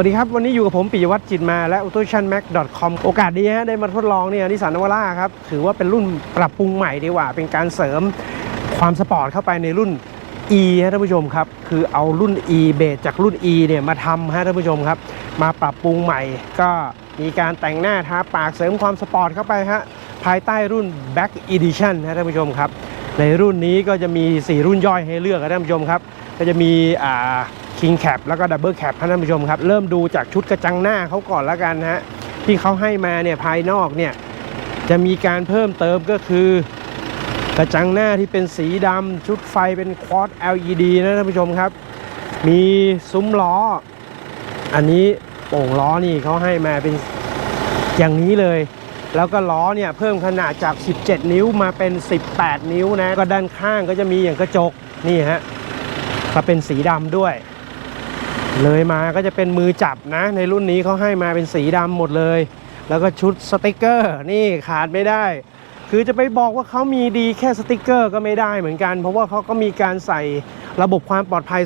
สวัสดีครับ วันนี้อยู่กับผมปิยวัฒน์จิตมาและ a u t o c h a n m a c c o m โอกาสดีฮะได้มาทดลองเนี่ยนิสสันนวาร่าครับ ถือว่าเป็นรุ่นปรับปรุงใหม่ดีกว่า เป็นการเสริมความสปอร์ตเข้าไปในรุ่น E ฮะท่านผู้ชมครับ คือเอารุ่น E เบสจากรุ่น E เนี่ยมาทำฮะท่านผู้ชมครับ มาปรับปรุงใหม่ ก็มีการแต่งหน้าทาปากเสริมความสปอร์ตเข้าไปฮะภายใต้รุ่น Back Edition ฮะท่านผู้ชมครับ ในรุ่นนี้ก็จะมี 4 รุ่นย่อยให้เลือกครับท่านผู้ชมครับ ก็จะมีอ่า King Cap แล้วก็ Double Cap ท่านผู้ชมครับ เริ่มดูจากชุดกระจังหน้าเขาก่อนแล้วกันฮะที่เขาให้มาเนี่ยภายนอกเนี่ยจะมีการเพิ่มเติมก็คือกระจังหน้าที่เป็นสีดำชุดไฟเป็นควอ d LED นะท่านผู้ชมครับ มีซุ้มล้อ อันนี้โป่งล้อนี่เขาให้มาเป็นอย่างนี้เลย แล้วก็ล้อเนี่ยเพิ่มขนาดจาก 17 นิ้วมาเป็น 18 นิ้วนะ ก็ด้านข้างก็จะมีอย่างกระจกนี่ฮะก็เป็นสีดำด้วย เลยมาก็จะเป็นมือจับนะ ในรุ่นนี้เขาให้มาเป็นสีดำหมดเลย แล้วก็ชุดสติกเกอร์นี่ขาดไม่ได้ คือจะไปบอกว่าเขามีดีแค่สติกเกอร์ก็ไม่ได้เหมือนกัน เพราะว่าเขาก็มีการใส่ระบบความปลอดภัย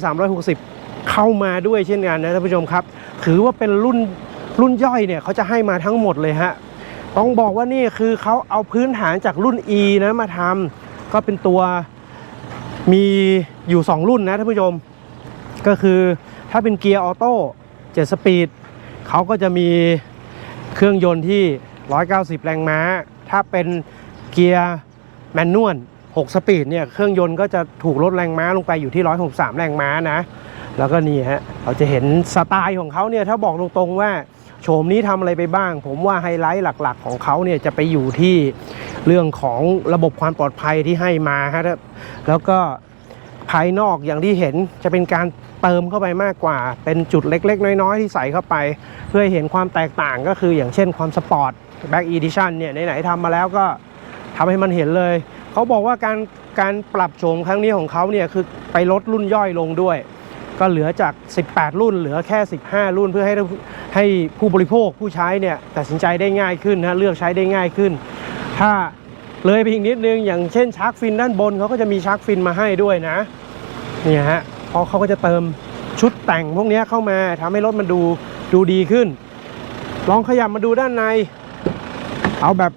360 เข้ามาด้วยเช่นกันนะท่านผู้ชมครับ ถือว่าเป็นรุ่นรุ่นย่อยเนี่ยเขาจะให้มาทั้งหมดเลยฮะต้องบอกว่านี่คือเขาเอาพื้นฐานจากรุ่น E นะมาทำก็เป็นตัวมีอยู่ 2 รุ่นนะท่านผู้ชม ก็คือ ถ้าเป็นเกียร์ออโต้7สปีดเขาก็จะมีเครื่องยนต์ที่ 190 แรงม้า ถ้าเป็นเกียร์แมนนวล6 สปีดเนี่ยเครื่องยนต์ก็จะถูกลดแรงม้าลงไปอยู่ที่ 163 แรงม้านะ แล้วก็นี่ฮะเราจะเห็นสไตล์ของเขาเนี่ยถ้าบอกตรงๆว่าโฉมนี้ทำอะไรไปบ้าง ผมว่าไฮไลท์หลักๆ ของเขาเนี่ยจะไปอยู่ที่เรื่องของระบบความปลอดภัยที่ให้มาฮะแล้วก็ภายนอกอย่างที่เห็นจะเป็นการ เติมเข้าไปมากกว่า เป็นจุดเล็ก ๆ น้อย ๆ ที่ใส่เข้าไป เพื่อเห็นความแตกต่างก็คืออย่างเช่นความสปอร์ต Back Edition เนี่ยไหนๆทำมาแล้วก็ทำให้มันเห็นเลย เขาบอกว่าการการปรับโฉมครั้งนี้ของเขาเนี่ยคือไปลดรุ่นย่อยลงด้วย ก็เหลือจาก 18 รุ่นเหลือแค่ 15 รุ่นเพื่อให้ให้ผู้บริโภคผู้ใช้เนี่ยตัดสินใจได้ง่ายขึ้นนะเลือกใช้ได้ง่ายขึ้น ถ้าเลยไปอีกนิดนึง อย่างเช่นชาร์กฟินด้านบนเขาก็จะมีชาร์กฟินมาให้ด้วยนะเนี่ยฮะ ราะเขาก็จะเติมชุดแต่งพวกนี้เข้ามาทำให้รถมันดูดูดีขึ้น ลองขยับมาดูด้านใน เอาแบบ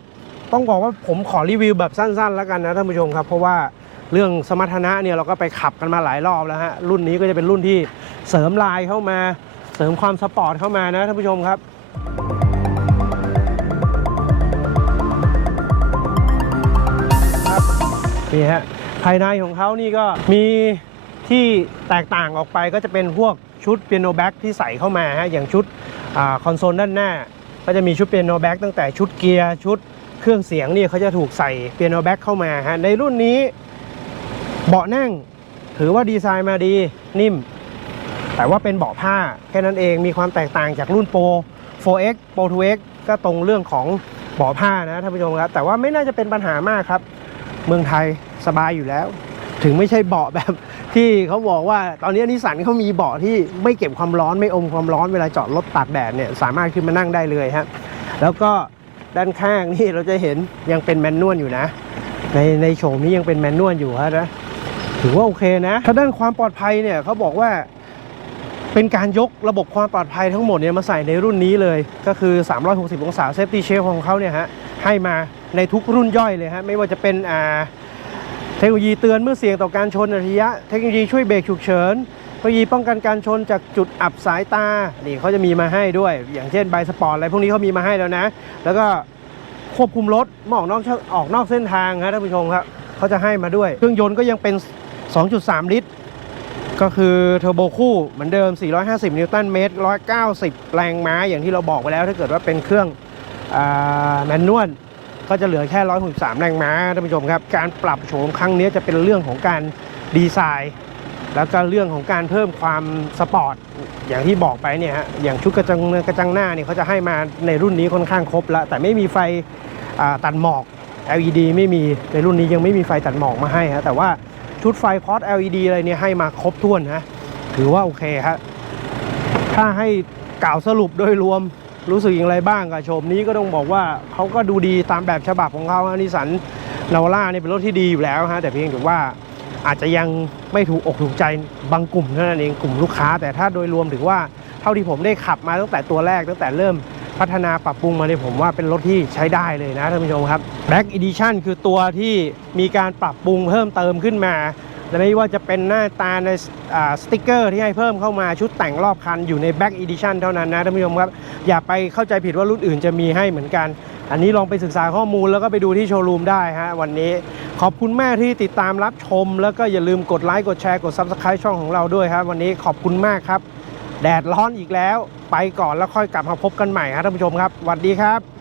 ต้องบอกว่าผมขอรีวิวแบบสั้น ๆ แล้วกันนะท่านผู้ชมครับ เพราะว่าเรื่องสมรรถนะเนี่ยเราก็ไปขับกันมาหลายรอบแล้วฮะรุ่นนี้ก็จะเป็นรุ่นที่เสริมลายเข้ามา เสริมความสปอร์ตเข้ามานะท่านผู้ชมครับครับนี่ฮะภายในของเขานี่ก็มี ที่แตกต่างออกไปก็จะเป็นพวกชุดเปียโนแบ็กที่ใส่เข้ามาฮะอย่างชุดอคอนโซลด้านหน้า ก็จะมีชุดเปียโนแบ็กตั้งแต่ชุดเกียร์ชุดเครื่องเสียงนี่เขาจะถูกใส่เปียโนแบ็กเข้ามาฮะในรุ่นนี้เบาะนั่งถือว่าดีไซน์มาดีนิ่ม แต่ว่าเป็นเบาะผ้าแค่นั้นเองมีความแตกต่างจากรุ่นโปร 4X Pro 2X ก็ตรงเรื่องของเบาะผ้านะท่านผู้ชมครับแต่ว่าไม่น่าจะเป็นปัญหามากครับ เมืองไทยสบายอยู่แล้ว ถึงไม่ใช่เบาะแบบที่เขาบอกว่าตอนนี้นิสันเขามีเบาะที่ไม่เก็บความร้อนไม่อมความร้อนเวลาจอดรถตากแดดเนี่ยสามารถขึ้นมานั่งได้เลยฮะแล้วก็ด้านข้างนี่เราจะเห็นยังเป็นแมนนวลอยู่นะ ในในโฉมนี้ยังเป็นแมนนวลอยู่ฮะนะถือว่าโอเคนะถ้าด้านความปลอดภัยเนี่ยเขาบอกว่าเป็นการยกระบบความปลอดภัยทั้งหมดเนี่ยมาใส่ในรุ่นนี้เลย ก็คือ 360 องศาเซฟตี้เชฟของเขาเนี่ยฮะให้มาในทุกรุ่นย่อยเลยฮะไม่ว่าจะเป็นอ่า เทคโนโลยีเตือนเมื่อเสี่ยงต่อการชนอัจฉริยะ เทคโนโลยีช่วยเบรกฉุกเฉิน เทคโนโลยีป้องกันการชนจากจุดอับสายตา นี่เขาจะมีมาให้ด้วย อย่างเช่นไบสปอร์ตอะไรพวกนี้เขามีมาให้แล้วนะ แล้วก็ควบคุมรถมออกนอกออกนอกเส้นทางครับท่านผู้ชมครับเขาจะให้มาด้วย เครื่องยนต์ก็ยังเป็น 2.3 ลิตร ก็คือเทอร์โบคู่เหมือนเดิม 450 นิวตันเมตร 190 แรงม้าอย่างที่เราบอกไปแล้ว ถ้าเกิดว่าเป็นเครื่องแมนนวล ก็จะเหลือแค่163แรงม้าท่านผู้ชมครับ การปรับโฉมครั้งนี้จะเป็นเรื่องของการดีไซน์ แล้วก็เรื่องของการเพิ่มความสปอร์ตอย่างที่บอกไปเนี่ยฮะอย่างชุดกระจังกระจังหน้าเนี่ยเขาจะให้มาในรุ่นนี้ค่อนข้างครบแล้ว แต่ไม่มีไฟตัดหมอก LED ไม่มีในรุ่นนี้ยังไม่มีไฟตัดหมอกมาให้ฮะแต่ว่าชุดไฟคอส LED อะไรเนี่ยให้มาครบถ้วนนะถือว่าโอเคฮะถ้าให้กล่าวสรุปโดยรวม รู้สึกอย่างไรบ้างกับโฉมนี้ก็ต้องบอกว่าเขาก็ดูดีตามแบบฉบับของเขาฮะนิสันนาวาร่าเนี่ยเป็นรถที่ดีอยู่แล้วฮะแต่เพียงแต่ว่าอาจจะยังไม่ถูกอกถูกใจบางกลุ่มเท่านั้นเองกลุ่มลูกค้า แต่ถ้าโดยรวมถือว่าทท่าที่ผมได้ขับมาตั้งแต่ตัวแรกตั้งแต่เริ่มพัฒนาปรับปรุงมาเนี่ยผมว่าเป็นรถที่ใช้ได้เลยนะท่านผู้ชมครับ Black Edition คือตัวที่มีการปรับปรุงเพิ่มเติมขึ้นมา และไม่ว่าจะเป็นหน้าตาในสติกเกอร์ที่ให้เพิ่มเข้ามาชุดแต่งรอบคันอยู่ใน Black Edition เท่านั้นนะท่านผู้ชมครับ อย่าไปเข้าใจผิดว่ารุ่นอื่นจะมีให้เหมือนกัน อันนี้ลองไปศึกษาข้อมูลแล้วก็ไปดูที่โชว์รูมได้ฮะวันนี้ ขอบคุณแม่ที่ติดตามรับชม แล้วก็อย่าลืมกดไลค์กดแชร์กด Subscribe ช่องของเราด้วยครับวันนี้ขอบคุณมากครับ แดดร้อนอีกแล้ว ไปก่อนแล้วค่อยกลับมาพบกันใหม่ครับท่านผู้ชมครับสวัสดีครับ